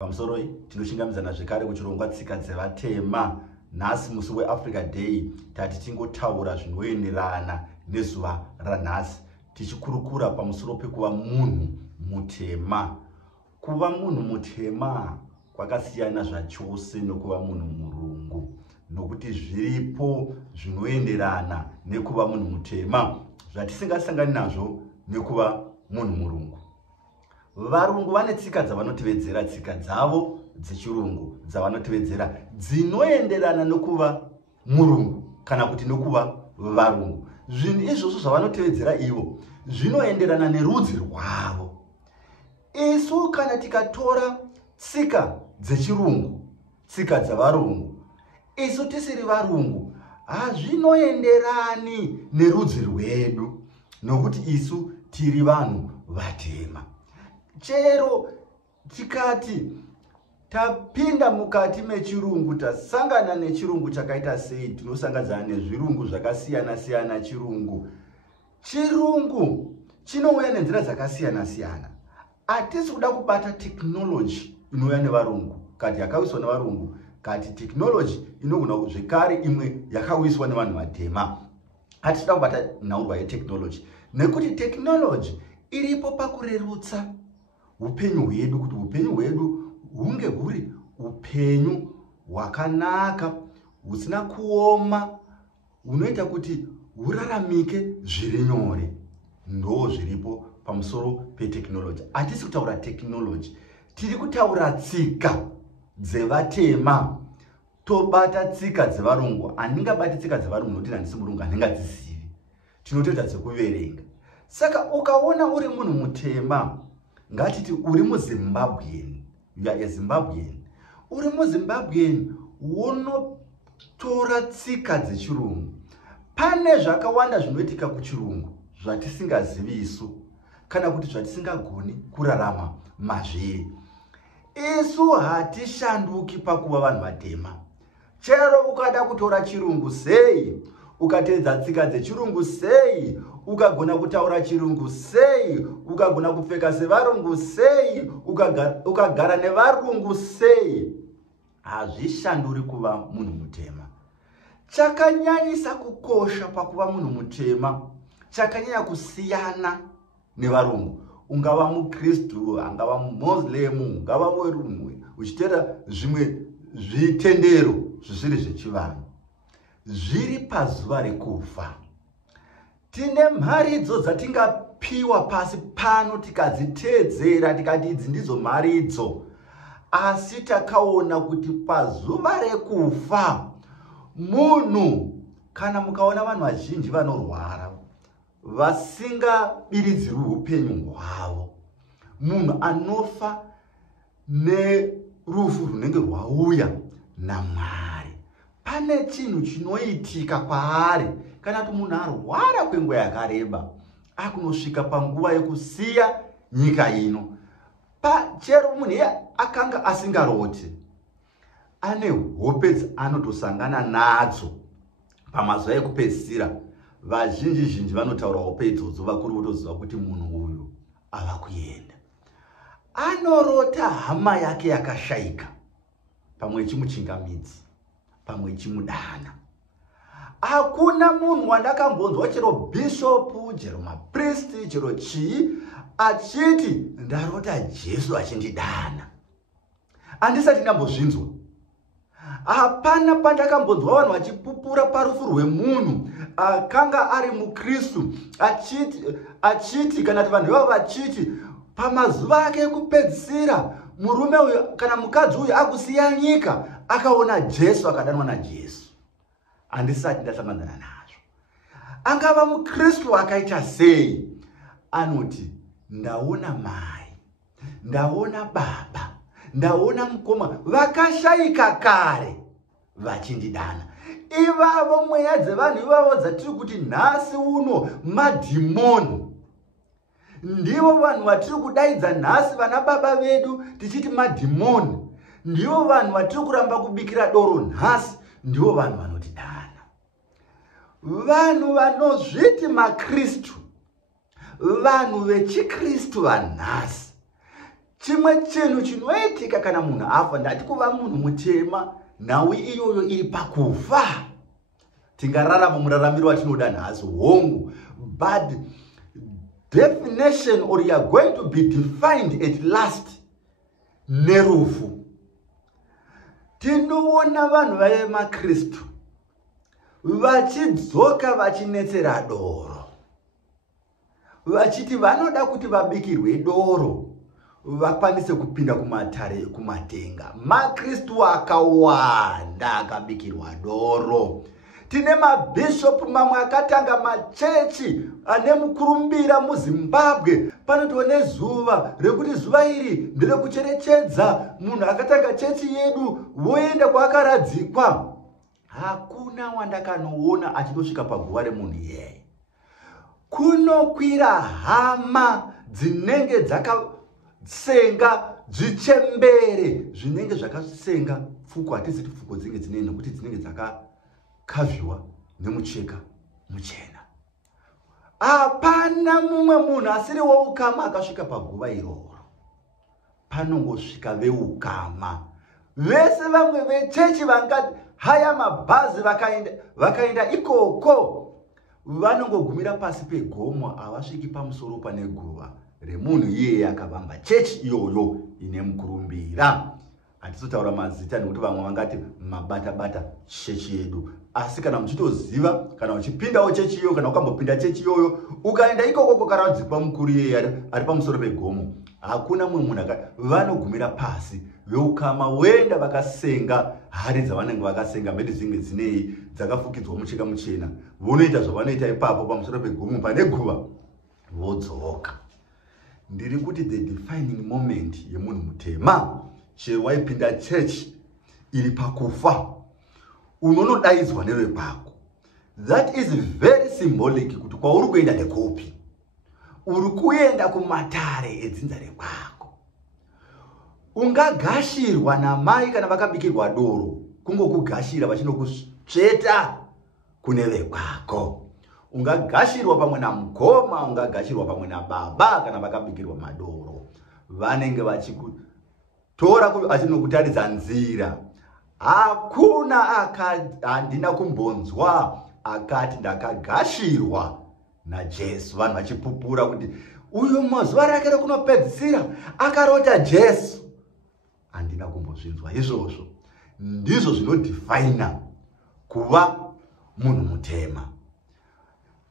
Pamusoro tinoshingamizana zvekare kuchirongwa tsika dzevatema. Nhasi musi weAfrica Day tati tingotaura zvinoenderana nezuva ranhasi, tichikurukura pamusoro pekuva munhu mutema. Kuva munhu mutema kwakasiyana zvachose nokuva munhu murungu, nokuti zviripo zvinoenderana nekuva munhu mutema zvatisingasangani nazvo nekuva munhu murungu. Varungu vane tsika dzavanotevedzera, tsika dzavo dzechirungu dzavanotevedzera dzinoenderana nokuva murungu kana kuti nokuva varungu. Zvinhu izvozvo zvavanotevedzera ivo zvinoenderana nerudzi rwavo. Isu kana tikatora tsika dzechirungu, tsika dzavarungu, isu tisiri varungu, hazvinoenderani nerudzi rwedu, nokuti isu tiri vanhu vatema. Chero tikati tapinda mukati mechirungu, tasangana nechirungu chakaita sei, tinosangana nezvirungu zvakasiyana siyana. Chirungu chinouya nenzira dzakasiyana siyana. Hatisi kuda kubata technology inouya nevarungu, kati yakawiswa nevarungu, kati technology inogona zvekare imwe yakawiswa nevanhu vatema. Hatisi kuda kubata nhaurwa yetechnology, nekuti technology iripo pakurerutsa upenyu hwedu, kuti upenyu hwedu hunge huri upenyu hwakanaka, husina kuoma, hunoita kuti huraramike zviri nyore. Ndo zviripo pamusoro petechnology. Hatisi kutaura technology, tiri kutaura tsika dzevatema. Tobata tsika dzevarungu. Handingabati tsika dzevarungu nokuti handisi murungu, handingadzizivi. Tinotoita dzekuverenga. Saka ukaona uri munhu mutema, ngatiti uri muZimbabwean, you are a Zimbabwean, uri muZimbabwean, unotora tsika dzechirungu. Pane zvakawanda zvinoitika kuchirungu zvatisingazivi isu, kana kuti zvatisingagoni kurarama mazviri. Isu hatishanduki pakuva vanhu vatema. Chero ukada kutora chirungu sei, ukateedza tsika dzechirungu sei, ukagona kutaura chirungu sei, ukagona kupfeka sevarungu sei, ukagara nevarungu sei, hazvishanduri kuva munhu mutema. Chakanyanyisa kukosha pakuva munhu mutema, chakanyanya kusiyana nevarungu. Ungava muKristu, angava muMuslim, ungava murumwe, uchitera zvimwe zvitendero zvisiri zvechivanhu, zviri pazuva rekufa. Tine mharidzo dzatingapiwa pasi pano tikadziteedzera, tikati idzi ndidzo mharidzo. Asi takaona kuti pazuva rekufa munhu, kana mukaona vanhu vazhinji vanorwara vasingabiridzirwi upenyu hwavo, munhu anofa nerufu runenge rwauya naMwari, pane chinhu chinoitika kwaari. Kana kuti munhu arwara kwenguva yakareba, akunosvika panguva yekusiya nyika ino, chero munhu iye akanga asingaroti, ane hope dzaanotosangana nadzo pamazuva ekupedzisira. Vazhinji vanotaura hope idzodzo, vakuru votoziva kuti munhu uyu ava kuenda. Anorota hama yake yakashayika, pamwe chimuchingamidzi, pamwe chimudana. Hakuna munhu wandakambonzwa, chero bhishopu, chero mapristi, chero chii, achiti ndarota Jesu achindidana. Handisati ndambozvinzwa. Hapana pandakambonzwa vanhu vachipupura parufu rwemunhu akanga ari muKristu achiti kana kuti vanhu ivavo vachiti pamazuva ake ekupedzisira murume uyu kana mukadzi uyu akusiya nyika akaona Jesu, akadanwa naJesu. Handisati ndasangana nazvo. Angava muKristu akaita sei, anoti ndaona mai, ndaona baba, ndaona mukoma vakashayika kare vachindidana. Ivavo mweya dzevanhu ivavo dzatiri kuti nhasi uno madhimoni, ndivo vanhu vatiri kudaidza nhasi vana baba vedu tichiti madhimoni. Ndivo vanhu vatiri kuramba kubikira doro nhasi, ndivo vanhu vanotidana. Vanhu vanozviti maKristu, vanhu vechikristu vanhasi, chimwe chinhu chinoitika kana munhu afa, ndati kuva munhu mutema, nhau iyoyo iri pakufa. Tingararama muraramiro watinoda nhasi hongu, but definition, or you are going to be defined at last nerufu. Tinoona vanhu vemakristu vachidzoka vachinetsera doro, vachiti vanoda kuti vabikirwe doro vakwanise kupinda kumatare kumatenga. Makristu akawanda akabikirwa doro. Tine mabishop mamwe akatanga machechi ane mukurumbira muZimbabwe. Panotione zuva rekuti zuva iri nderekucherechedza munhu akatanga chechi yedu, voenda kwakaradzikwa. Hakuna wandakanoona achidosvika paguva remunhu iyeye. Kunokwira hama dzinenge dzakasenga zvichembere zvinenge zvakasenga pfuko, hatiziti pfuko dzinenge dzine, nokuti dzinenge dzakakavhiwa nemucheka muchena. Hapana mumwe munhu asiri woukama akasvika paguva iroro. Panongosvika veukama. Vese vamwe vechechi vangati haya mabhazi vakaenda ikoko, vanongogumira pasi pegomo, havasviki pamusoro pane guva remunhu iyeye akavamba chechi iyoyo ine mukurumbira. Hatizotaura mazita nekuti vamwe vangati mabata-bata chechi yedu. Asi kana muchitoziva, kana uchipindawo chechi iyoyo, kana ukambopinda chechi iyoyo, ukaenda ikoko kana wadzikwa mukuru iyeye ari pamusoro pegomo, hakuna mumwe munhu vanogumira pasi veukama, voenda vakasenga hari dzavanenge vakasenga, mhete dzinenge dzinei dzakafukidzwa mucheka muchena, vonoita zvavanoita ipapo pamusoro pegomo pane guva, vodzoka. Ndiri kuti the defining moment yemunhu mutema, chero waipinda chechi iri pakufa, unonodaidzwa nevepako. That is very symbolic kuti kwauri kuenda nekopi, uri kuenda kumatare edzinza rekwako. Ungagashirwa namai kana vakabikirwa doro, kungokugashira vachinokusveta kune vekwako. Ungagashirwa pamwe namukoma, ungagashirwa pamwe nababa kana vakabikirwa madoro. Vanenge vachikutora vachinokutaridza nzira. Hakuna handina kumbonzwa akati ndakagashirwa naJesu. Vanhu vachipupura kuti uyu mazuva rake rekunopedzisira akarota Jesu. Handina kumbozvinzwa izvozvo. Ndizvo zvinodefina kuva munhu mutema.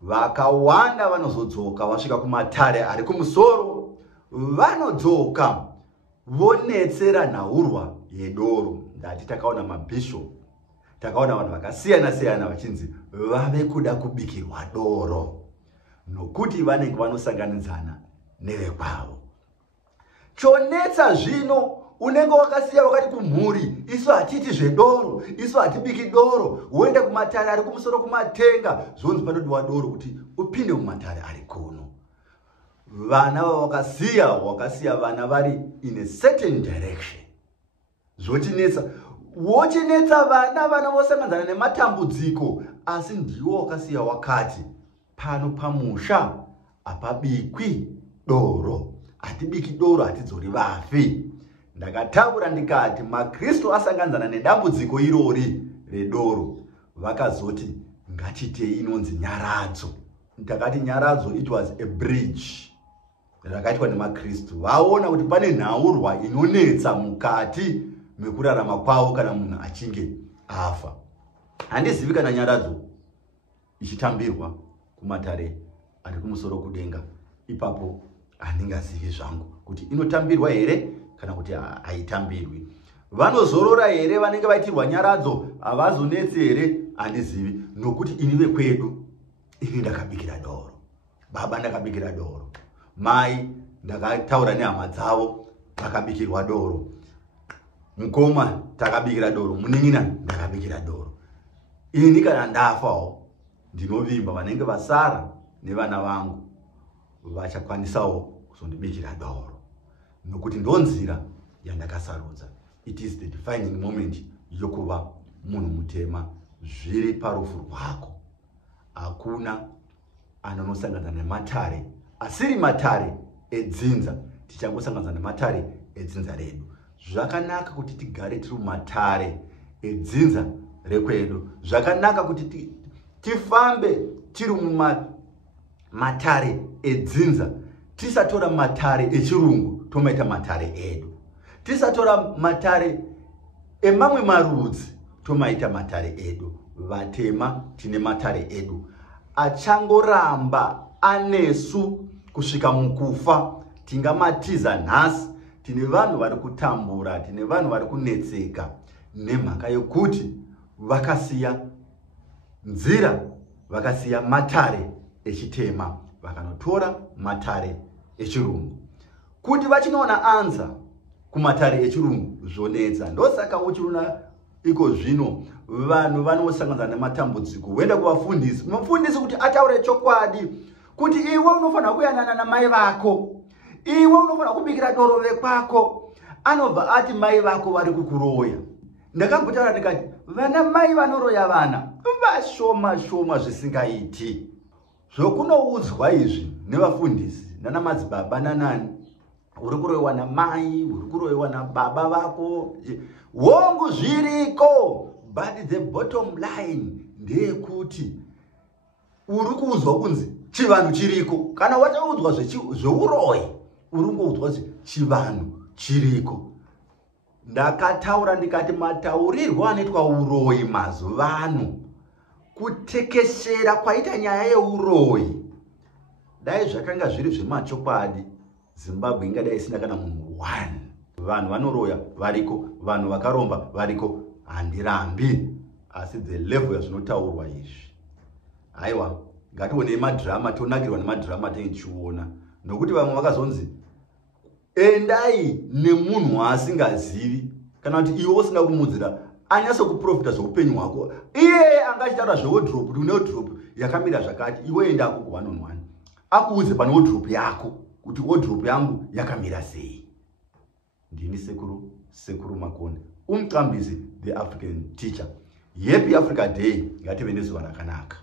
Vakawanda vanozodzoka vasvika kumatare ari kumusoro, vanodzoka vonetsera nhaurwa yedoro. Ndati takaona mabishop, takaona vanhu vakasiyana-siyana vachinzi vave kuda kubikirwa doro, nokuti vanenge vanosanganidzana nevekwavo. Chonetsa zvino, unenge wakasiya wakati kumhuri, isu hatiti zvedoro, isu hatibiki doro, woenda kumatare ari kumusoro kumatenga, zvonzi panodiwa doro kuti upinde kumatare ari kuno. Vana wakasiya vana vari in a certain direction. Zvochinetsa, wochinetsa vana vosanganzana nematambudziko, asi ndiwo wakasiya wakati pano pamusha hapabikwi doro, hatibiki doro, hatidzori vafi. Ndakataura ndikati maKristu asanganzana nedambudziko irori redoro, vakazoti ngachitei inonzi nyaradzo. Ndakati nyaradzo, it was a bridge rakaitwa nemaKristu. Vaona kuti pane nhaurwa inonetsa mukati mekurarama kwavo kana munhu achinge afa. Handizivi kana nyaradzo ichitambirwa kumatare ari kumusoro kudenga, ipapo handingazivi zvangu kuti inotambirwa here kana kuti haitambirwi. Vanozorora here vanenge vaitirwa nyaradzo, havazonetsi here, handizivi, nokuti ini vekwedu, ini ndakabikira doro, baba ndakabikira doro, mai ndakataura nehama dzavo vakabikirwa doro, mukoma takabikira doro, munin'ina ndakabikira doro. Ini kana ndafawo ndinovimba vanenge vasara nevana vangu vachakwanisawo kuzondibikira doro, nokuti ndonzira yandakasarudza. It is the defining moment yokuva munhu mutema, zviri parufu rwako. Hakuna anonosangana nematare asiri matare edzinza, tichangosanganza nematare edzinza redu. Zvakanaka kuti tigare tiri mumatare edzinza rekwedu. Zvakanaka kuti tifambe tiri mumatare edzinza. Tisatora matare echirungu tomaita matare edu. Tisatora matare emamwe marudzi tomaita matare edu. Vatema tine matare edu achangoramba anesu kusvika mukufa. Tingamatiza nhasi. Tine vanhu vari kutambura, tine vanhu vari kunetseka nemhaka yokuti vakasiya nzira, vakasiya matare echitema, vakanotora matare echirungu. Kuti vachinoona anza kumatare echirungu zvonetsa. Ndosaka uchiona iko zvino vanhu vanosangana nematambudziko. Uenda kuvafundisi, mufundisi kuti ataure chokwadi kuti iwe unofanira kuyanana namai vako. Iwe unofanira kubikira dorove kwako. Anobva ati mai vako vari kukuroya. Ndakambotaura ndikati vana mai vanoroya vana vashoma shoma zvisingaiti. Zvokunoudzwa izvi nevafundisi nana madzibaba nanani, uri kuroyiwa namai, uri kuroyiwa nababa vako, hongu zviriko. But the bottom line ndeyekuti uri kuudzwa kunzi chivanhu chiriko. Kana wachaudzwa zveuroyi, uri kuudzwa chivanhu chiriko. Ndakataura ndikati mataurirwo anoitwa uroyi mazuvano, kutekeshera kwaita nyaya yeuroyi, dai zvakanga zviri zvemachokwadi, Zimbabwe ingadai isina kana munhu 1. Vanhu vanoroya variko, vanhu vakaromba variko. Handirambi, asi the level yazvinotaurwa izvi. Aiwa, ngatione madrama, tonakirwa nemadhirama tichiona. Nokuti vamwe vakazonzi endai nemunhu waasingazivi, kana kuti iwe usina kumudzira anyase kuprofita zveupenyu hwako. Iye angachitaura zvewardrobe, kuti une wardrobe yakamira zvakati, iwe enda ako 1-on-1 akuudze pane wardrobe yako kuti wardrobe yangu yakamira sei. Ndini Sekuru Makonde, umqambizi the African teacher. Happy Africa Day, ngative nezuva rakanaka.